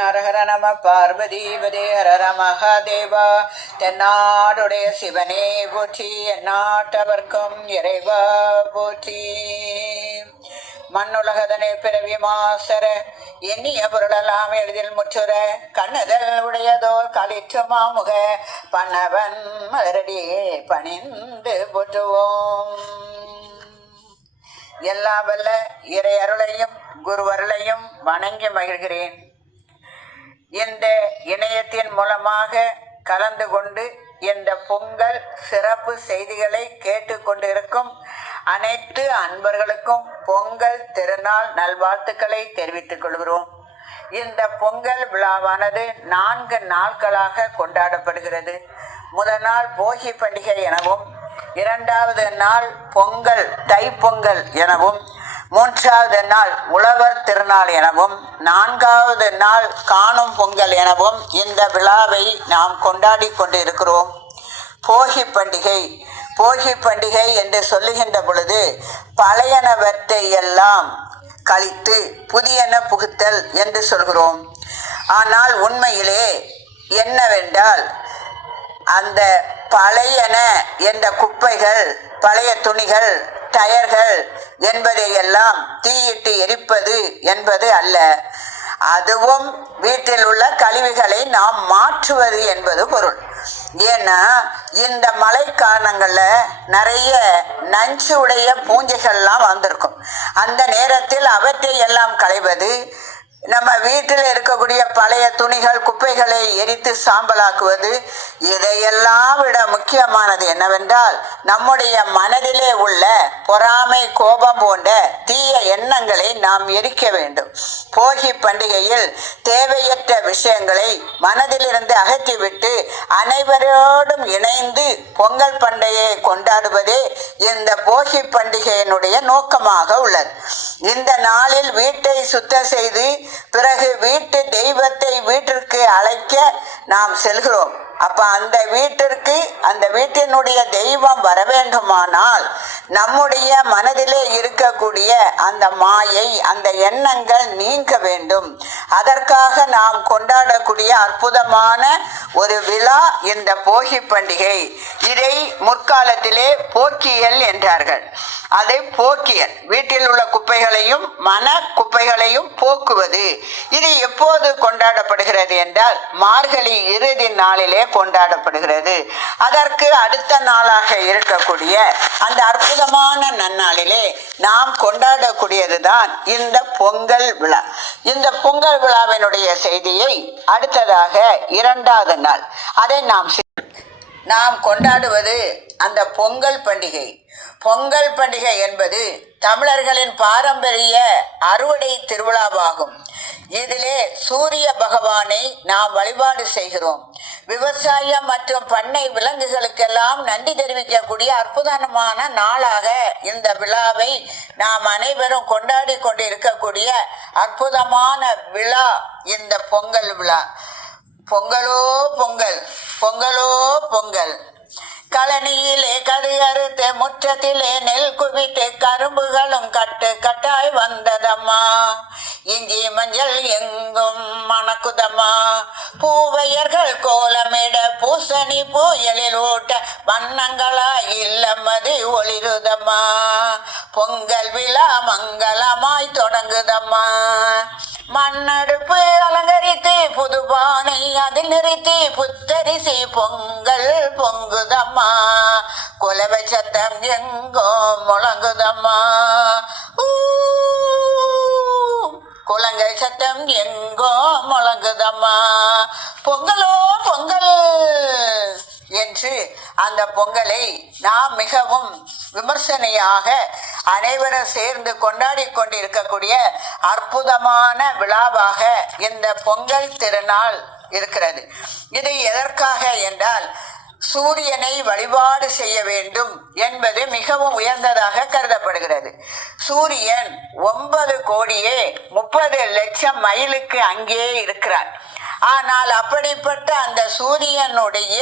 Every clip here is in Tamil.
ஹரஹர நம பார்வதிபதே ஹரஹர மகாதேவா. தென்னாடுடைய சிவனே போற்றி, எந்நாட்டவர்க்கும் இறைவா போற்றி. மண்ணுலகதனை பிறவி மாசர எண்ணிய பொருளெல்லாம் எளிதில் முற்றுற கண்ணுதல் உடையதோர் களிற்று மாமுக பணவன் மலரடியே பணிந்து போற்றுவோம். எல்லா வல்ல இறை அருளையும் குருவருளையும் வணங்கி மகிழ்கிறேன். இந்த இணையத்தின் மூலமாக கலந்து கொண்டு இந்த பொங்கல் சிறப்பு செய்திகளை கேட்டுக்கொண்டிருக்கும் அனைத்து அன்பர்களுக்கும் பொங்கல் திருநாள் நல்வாழ்த்துக்களை தெரிவித்துக் கொள்கிறோம். இந்த பொங்கல் விழாவானது 4 நாட்களாக கொண்டாடப்படுகிறது. முதல் நாள் போகி பண்டிகை எனவும், 2வது நாள் பொங்கல் தைப்பொங்கல் எனவும், 3வது நாள் உழவர் திருநாள் எனவும், 4வது நாள் காணும் பொங்கல் எனவும் இந்த விழாவை நாம் கொண்டாடி கொண்டு இருக்கிறோம். போகி பண்டிகை என்று சொல்லுகின்ற பொழுது பழையனவற்றை எல்லாம் கழித்து புதியன புகுத்தல் என்று சொல்கிறோம். ஆனால் உண்மையிலே என்னவென்றால், அந்த பழையன என்ற குப்பைகள், பழைய துணிகள், டயர்கள் என்பதையெல்லாம் தீயிட்டு எரிப்பது என்பது அல்ல. அதுவும் வீட்டில் உள்ள கழிவுகளை நாம் மாற்றுவது என்பது பொருள். ஏன்னா இந்த மழை காரணங்களில் நிறைய நஞ்சு உடைய பூஞ்சைகள்லாம் வந்திருக்கும். அந்த நேரத்தில் அவற்றை எல்லாம் களைவது, நம்ம வீட்டில் இருக்கக்கூடிய பழைய துணிகள் குப்பைகளை எரித்து சாம்பலாக்குவது, இதையெல்லாம் விட முக்கியமானது என்னவென்றால் நம்முடைய மனதிலே உள்ள பொறாமை, கோபம் போன்ற தீய எண்ணங்களை நாம் எரிக்க வேண்டும். போகி பண்டிகையில் தேவையற்ற விஷயங்களை மனதிலிருந்து அகற்றிவிட்டு அனைவரோடும் இணைந்து பொங்கல் பண்டிகையை கொண்டாடுவதே இந்த போகி பண்டிகையினுடைய நோக்கமாக உள்ளது. இந்த நாளில் வீட்டை சுத்தம் செய்து பிறகு வீட்டு தெய்வத்தை வீட்டிற்கு அழைக்க நாம் செல்கிறோம். அப்ப அந்த வீட்டிற்கு, அந்த வீட்டினுடைய தெய்வம் வர வேண்டுமானால் நம்முடைய மனதிலே இருக்கக்கூடிய அந்த மாயை, அந்த எண்ணங்கள் நீங்க வேண்டும். அதற்காக நாம் கொண்டாடக்கூடிய அற்புதமான ஒரு விழா இந்த போகி பண்டிகை. இதை முற்காலத்திலே போக்கியல் என்றார்கள். அதை போக்கியல், வீட்டில் உள்ள குப்பைகளையும் மன குப்பைகளையும் போக்குவது. இது எப்போது கொண்டாடப்படுகிறது என்றால் மார்கழி இறுதி நாளிலே கொண்டாடப்படுகிறது. அதற்கு அடுத்த நாளாக இருக்கக்கூடிய அந்த அற்புதமான நன்னாளிலே நாம் கொண்டாடக்கூடியதுதான் இந்த பொங்கல் விழா. இந்த பொங்கல் விழாவினுடைய செய்தியை அடுத்ததாக 2வது நாள் அதை நாம் கொண்டாடுவது அந்த பொங்கல் பண்டிகை. பொங்கல் பண்டிகை என்பது தமிழர்களின் பாரம்பரிய அறுவடை திருவிழாவாகும். இதிலே சூரிய பகவானை நாம் வழிபாடு செய்கிறோம். விவசாயம் மற்றும் பண்ணை விலங்குகளுக்கெல்லாம் நன்றி தெரிவிக்கக்கூடிய அற்புதமான நாளாக இந்த விழாவை நாம் அனைவரும் கொண்டாடி கொண்டு இருக்கக்கூடிய அற்புதமான விழா இந்த பொங்கல் விழா. பொங்கலோ பொங்கல், பொங்கலோ பொங்கல். கழனியிலே கரு அறுத்து முற்றத்திலே நெல் குவித்து கரும்புகளும் கட்டு கட்டாய் வந்ததம்மா. இஞ்சி மஞ்சள் எங்கும் மணக்குதம்மா. பூவையர்கள் கோலமிட பூசணி புயலில் ஓட்ட வண்ணங்களா இல்லமது ஒளிருதம்மா. பொங்கல் விழா மங்களமாய் தொடங்குதம்மா. மண்ணடுப்பு அலங்கரித்து புதுபானை அதில் நிறுத்தி புத்தரிசி பொங்கல் பொங்குதம்மா. குலவை சத்தம் எங்கோ முழங்குதம்மா. குலங்கை சத்தம் எங்கோ முழங்குதம்மா. பொங்கலோ பொங்கல் என்று அந்த பொங்கலை நாம் மிகவும் விமர்சனையாக அனைவரும் சேர்ந்து கொண்டாடி கொண்டு இருக்கக்கூடிய அற்புதமான விழாவாக இந்த பொங்கல் திருநாள் இருக்கிறது. இது எதற்காக என்றால் சூரியனை வழிபாடு செய்ய வேண்டும் என்பது மிகவும் உயர்ந்ததாக கருதப்படுகிறது. சூரியன் 9,30,00,000 மைலுக்கு அங்கே இருக்கிறார். ஆனால் அப்படிப்பட்ட அந்த சூரியனுடைய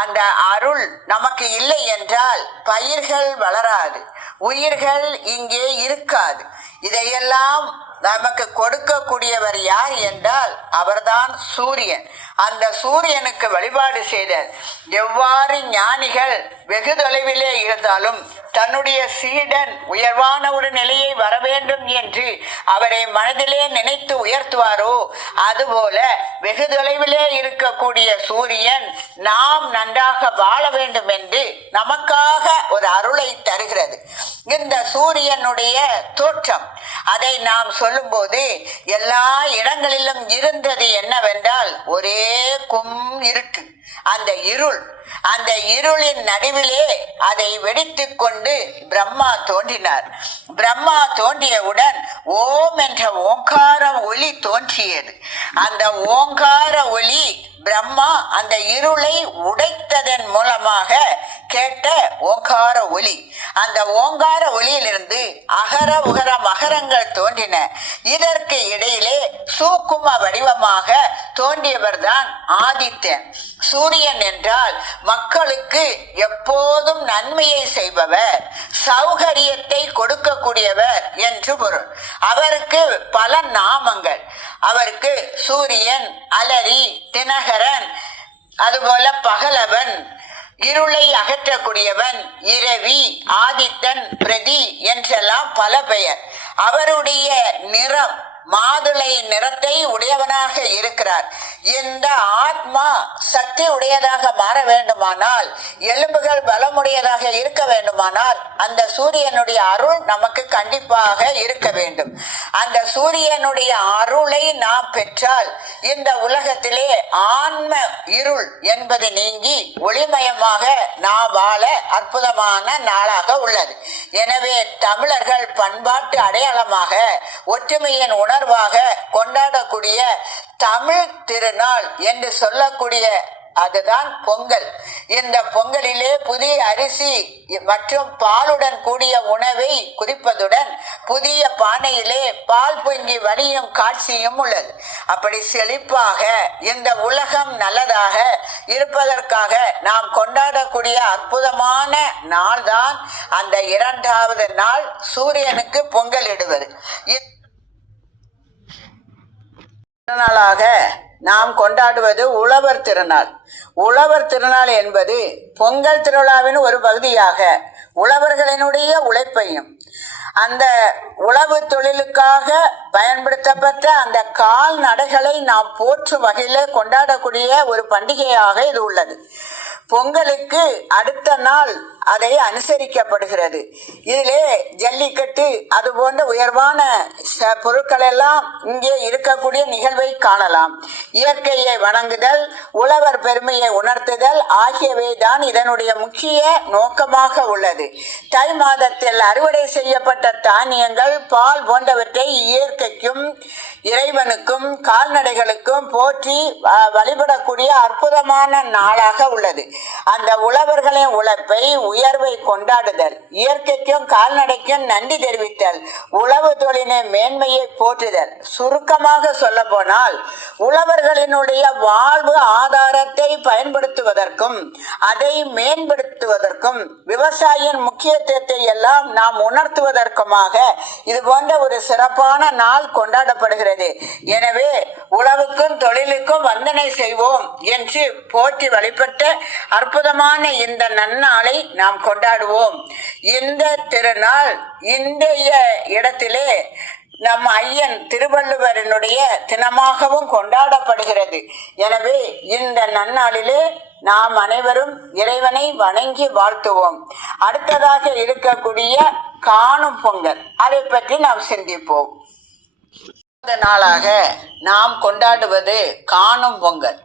அந்த அருள் நமக்கு இல்லை என்றால் பயிர்கள் வளராது, உயிர்கள் இங்கே இருக்காது. இதையெல்லாம் நமக்கு கொடுக்கக்கூடியவர் யார் என்றால் அவர்தான் சூரியன். அந்த சூரியனுக்கு வழிபாடு செய்தல். எவ்வாறு ஞானிகள் வெகு தொலைவிலே இருந்தாலும் தன்னுடைய சீடன் உயர்வான ஒரு நிலையை வர வேண்டும் என்று அவரை மனதிலே நினைத்து உயர்த்துவாரோ, அதுபோல வெகு தொலைவிலே இருக்கக்கூடிய சூரியன் நாம் நன்றாக வாழ வேண்டும் என்று நமக்காக ஒரு அருளை தருகிறது. இந்த சூரியனுடைய தோற்றம் அதை நாம் சொல்லும்போது எல்லா இடங்களிலும் இருந்தது என்னவென்றால் ஒரே இருட்டு. அந்த இருளின் நடுவிலே அதை வெடித்து கொண்டு பிரம்மா தோன்றினார். பிரம்மா தோன்றியவுடன் ஓம் என்ற ஓங்கார ஒலி தோன்றியது. அந்த ஓங்கார ஒலி பிரம்மா அந்த இருளை உடைத்ததன் மூலமாக கேட்ட ஓங்கார ஒலி. அந்த ஓங்கார ஒலியிலிருந்து அகர உகர மகரங்கள் தோன்றின. இதற்கு இடையிலே சூக்கும வடிவமாக தோன்றியவர் தான் ஆதித்யன். சூரியன் என்றால் மக்களுக்கு எப்போதும் நன்மையை செய்பவர், சௌகரியத்தை கொடுக்கக்கூடியவர் என்று பொருள். அவருக்கு பல நாமங்கள். அவருக்கு சூரியன், அலரி, தினகரன், அதுபோல பகலவன், இருளை அகற்றக்கூடியவன், இரவி, ஆதித்தன், பிரதி என்றெல்லாம் பல பெயர். அவருடைய நிறம் மாதுளை நிறத்தை உடையவனாக இருக்கிறார். இந்த ஆத்மா சக்தி உடையதாக மாற வேண்டுமானால், எலும்புகள் பலமுடையதாக இருக்க வேண்டுமானால் அந்த சூரியனுடைய அருள் நமக்கு கண்டிப்பாக இருக்க வேண்டும். அந்த சூரியனுடைய அருளை நாம் பெற்றால் இந்த உலகத்திலே ஆன்ம இருள் என்பது நீங்கி ஒளிமயமாக நாம் வாழ அற்புதமான நாளாக உள்ளது. எனவே தமிழர்கள் பண்பாட்டு அடையாளமாக ஒற்றுமையின் உணர்வாக கொண்டாடக்கூடிய தமிழ் திருநாள் என்று சொல்லக்கூடிய அதுதான் பொங்கல். இந்த பொங்கலிலே புதிய அரிசி மற்றும் பாலுடன் கூடிய உணவை குறிப்பதுடன் புதிய பானையிலே பால் பொங்கி வடியும் காட்சியும் உள்ளது. அப்படி செழிப்பாக இந்த உலகம் நல்லதாக இருப்பதற்காக நாம் கொண்டாடக்கூடிய அற்புதமான நாள் தான் அந்த 2வது நாள், சூரியனுக்கு பொங்கல் இடுவது. திருநாளாக நாம் கொண்டாடுவது உழவர் திருநாள். உழவர் திருநாள் என்பது பொங்கல் திருவிழாவின் ஒரு பகுதியாக உழவர்களினுடைய உழைப்பையும் அந்த உழவு தொழிலுக்காக பயன்படுத்தப்பட்ட அந்த கால்நடைகளை நாம் போற்றும் வகையிலே கொண்டாடக்கூடிய ஒரு பண்டிகையாக இது உள்ளது. பொங்கலுக்கு அடுத்த நாள் அதை அனுசரிக்கப்படுகிறது. இதிலே ஜல்லிக்கட்டு அது போன்ற உயர்வான பொருட்கள் எல்லாம் இங்கே இருக்கக்கூடிய நிகழ்வை காணலாம். இயற்கையை வணங்குதல், உழவர் பெருமையை உணர்த்துதல் ஆகியவை தான் இதனுடைய முக்கிய நோக்கமாக உள்ளது. தை மாதத்தில் அறுவடை செய்யப்பட்ட தானியங்கள், பால் போன்றவற்றை இயற்கைக்கும் இறைவனுக்கும் கால்நடைகளுக்கும் போற்றி வழிபடக்கூடிய அற்புதமான நாளாக உள்ளது. அந்த உழவர்களின் உழைப்பை உயர்வை கொண்டாடுதல், இயற்கைக்கும் கால்நடைக்கும் நன்றி தெரிவித்தல், உழவு தொழிலினை மேன்மையை போற்றுதல். சுருக்கமாக சொல்ல போனால் உழவர்களினுடைய வாழ்வு ஆதாரத்தை பயன்படுத்துவதற்கும் அதை மேம்படுத்துவதற்கும் விவசாயியின் முக்கியத்துவத்தை எல்லாம் நாம் உணர்த்துவதற்குமாக இது போன்ற ஒரு சிறப்பான நாள் கொண்டாடப்படுகிறது. எனவே உழவுக்கும் தொழிலுக்கும் வந்தனை செய்வோம் என்று போற்றி வழிபட்ட அற்புதமான இந்த நன்னாளை நாம் கொண்டாடுவோம். இந்த திருநாள் இன்றைய இடத்திலே நம் ஐயன் திருவள்ளுவரினுடைய தினமாகவும் கொண்டாடப்படுகிறது. எனவே இந்த நன்னாளிலே நாம் அனைவரும் இறைவனை வணங்கி வாழ்த்துவோம். அடுத்ததாக இருக்கக்கூடிய காணும் பொங்கல், அதை பற்றி நாம் சிந்திப்போம். நாளாக நாம் கொண்டாடுவது காணும் பொங்கல்.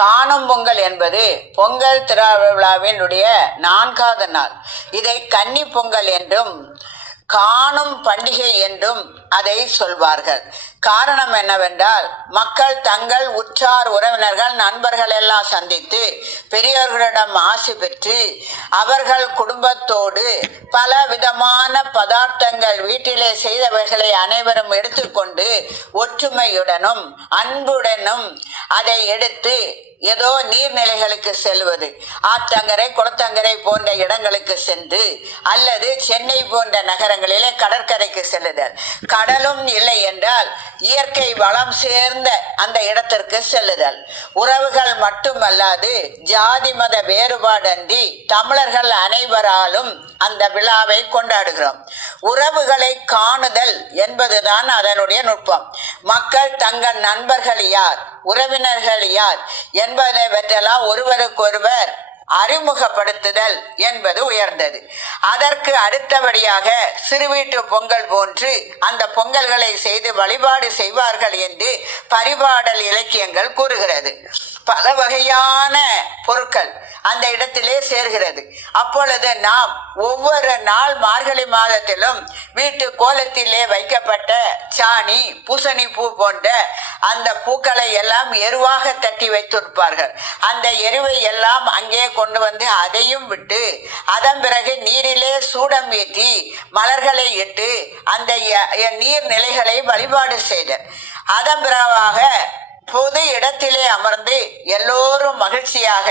காணும் பொங்கல் என்பது பொங்கல் திருவிழாவினுடைய 4வது நாள். இதை கன்னி பொங்கல் என்றும் காணும் பண்டிகை என்றும் அதை சொல்வார்கள். காரணம் என்னவென்றால் மக்கள் தங்கள் உற்றார் உறவினர்கள் நண்பர்கள் எல்லாம் சந்தித்து பெரியவர்களிடம் ஆசி பெற்று அவர்கள் குடும்பத்தோடு பல விதமான பதார்த்தங்கள் வீட்டிலே செய்தவைகளை அனைவரும் எடுத்துக்கொண்டு ஒற்றுமையுடனும் அன்புடனும் அதை எடுத்து ஏதோ நீர்நிலைகளுக்கு செல்வது, ஆத்தங்கரை குளத்தங்கரை போன்ற இடங்களுக்கு சென்று, அல்லது சென்னை போன்ற நகரங்களிலே கடற்கரைக்கு செல்லுதல். கடலும் இல்லை என்றால் இயற்கை வளம் சேர்ந்த அந்த இடத்திற்கு செல்லுதல். உறவுகள் மட்டுமல்லாது ஜாதி மத வேறுபாடன்றி தமிழர்கள் அனைவராலும் அந்த விழாவை கொண்டாடுகிறோம். உறவுகளை காணுதல் என்பதுதான் அதனுடைய நுட்பம். மக்கள் தங்கள் நண்பர்கள் யார், உறவினர்கள் யார் என்பதைவற்றெல்லாம் ஒருவருக்கொருவர் அறிமுகப்படுத்துதல் என்பது உயர்ந்தது. அதற்கு அடுத்தபடியாக சிறுவீட்டு பொங்கல் போன்று அந்த பொங்கல்களை செய்து வழிபாடு செய்வார்கள் என்று பரிபாடல் இலக்கியங்கள் கூறுகிறது. பல வகையான பொருட்கள் அந்த இடத்திலே சேர்கிறது. அப்பொழுது நாம் ஒவ்வொரு நாள் மார்கழி மாதத்திலும் வீட்டு கோலத்திலே வைக்கப்பட்ட சாணி, பூசணி பூ போன்ற அந்த பூக்களை எல்லாம் எருவாக தட்டி வைத்திருப்பார்கள். அந்த எருவை எல்லாம் அங்கே கொண்டு வந்து அதையும் விட்டு, அதன் பிறகு நீரிலே சூடம் ஏற்றி மலர்களை இட்டு அந்த நீர்நிலைகளை வழிபாடு செய்தல். அதன் பிறகாக பொது இடத்திலே அமர்ந்து எல்லோரும் மகிழ்ச்சியாக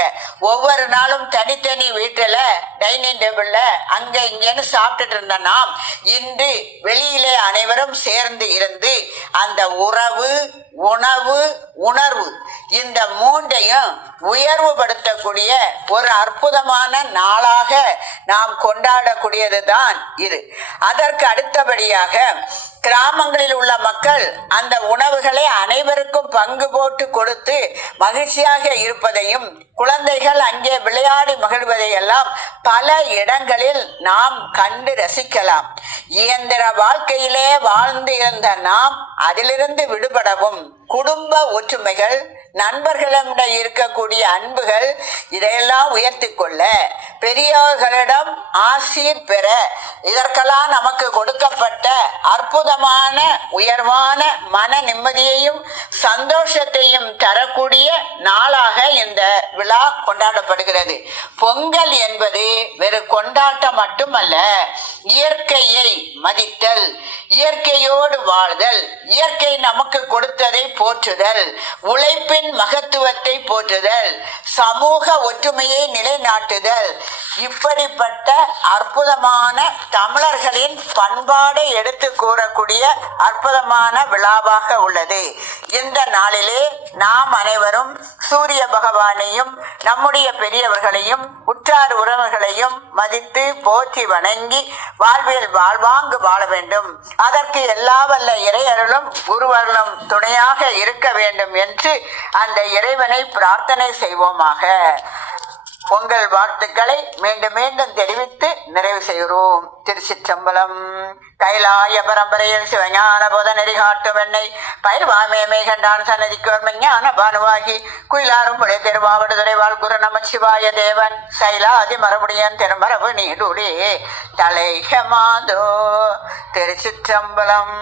ஒவ்வொரு நாளும் தனித்தனி வீட்டுல டைனிங் டேபிள்ல அங்க இங்கன்னு சாப்பிட்டுட்டு இருந்த நாம் இன்று வெளியிலே அனைவரும் சேர்ந்து இருந்து அந்த உறவு, உணவு, உணர்வு இந்த மூன்றையும் உயர்வுபடுத்தக்கூடிய ஒரு அற்புதமான நாளாக நாம் கொண்டாடக்கூடியது தான் இது. அதற்கு அடுத்தபடியாக கிராமங்களில் உள்ள மக்கள் அந்த உணவுகளை அனைவருக்கும் பங்கு போட்டு கொடுத்து மகிழ்ச்சியாக இருப்பதையும், குழந்தைகள் அங்கே விளையாடி மகிழ்வதையெல்லாம் பல இடங்களில் நாம் கண்டு ரசிக்கலாம். இயந்திர வாழ்க்கையிலே வாழ்ந்து இருந்த நாம் அதிலிருந்து விடுபடவும், குடும்ப ஒற்றுமைகள், நண்பர்களிடம் இருக்கக்கூடிய அன்புகள் இதையெல்லாம் உயர்த்தி கொள்ள, பெரியவர்களிடம் ஆசீர் பெற, இதற்கெல்லாம் நமக்கு கொடுக்கப்பட்ட அற்புதமான உயர்வான மன நிம்மதியையும் சந்தோஷத்தையும் தரக்கூடிய நாளாக இந்த விழா கொண்டாடப்படுகிறது. பொங்கல் என்பது வெறும் கொண்டாட்டம் மட்டுமல்ல, இயற்கையை மதித்தல், இயற்கையோடு வாழ்தல், இயற்கை நமக்கு கொடுத்ததை போற்றுதல், உழைப்பின் மகத்துவத்தை போற்றுதல், சமூக ஒற்றுமையை நிலைநாட்டுதல், இப்படிப்பட்ட அற்புதமான தமிழர்களின் பண்பாடை எடுத்து கூறக்கூடிய அற்புதமான விழாவாக உள்ளது. இந்த நாளிலே நாம் அனைவரும் சூரிய பகவானையும் நம்முடைய பெரியவர்களையும் உற்றார் உறவுகளையும் மதித்து போற்றி வணங்கி வாழ்வில் வாழ்வாங்கு வாழ வேண்டும். அதற்கு எல்லா வல்ல இறையருளும் குருவருளும் துணையாக இருக்க வேண்டும் என்று அந்த இறைவனை பிரார்த்தனை செய்வோமாக. பொங்கல் வாழ்த்துக்களை மீண்டும் மீண்டும் தெரிவித்து நிறைவு செய்கிறோம். திருச்சிற்றம்பலம். கைலாய பரம்பரையில் சிவஞான போத நெறி காட்டும் என்னை பயிர்வாமே கண்டான் சன்னதிக்கு ஞான பானுவாகி குயிலாரும் புடைய திருவாவடுதுறை வாழ் குரு நமச்சிவாய தேவன் சைலாதி மரபுடியன் திருமரபு நீடுடே தலைகமாதோ. திருச்சிற்றம்பலம்.